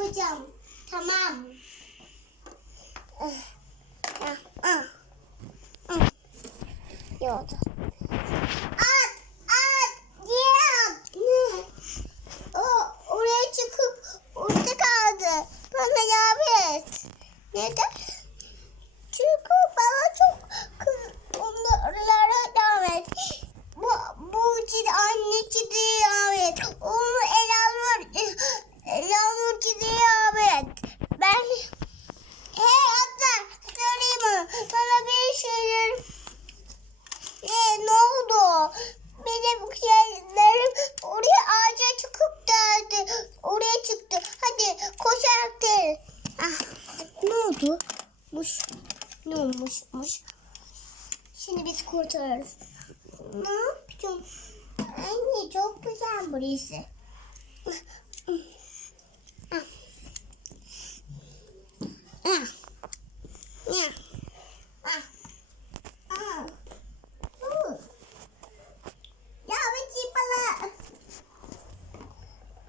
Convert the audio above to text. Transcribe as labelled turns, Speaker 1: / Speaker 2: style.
Speaker 1: yapacağım. Tamam. Yolda. At, at, diye at. Ne? O oraya çıkıp orada kaldı. Bana yardım et. Neden? Çünkü bana Ah, ne oldu? Muş. Ne olmuşmuş? Şimdi biz kurtarırız. Ne yapacağım? Anne çok güzel burası.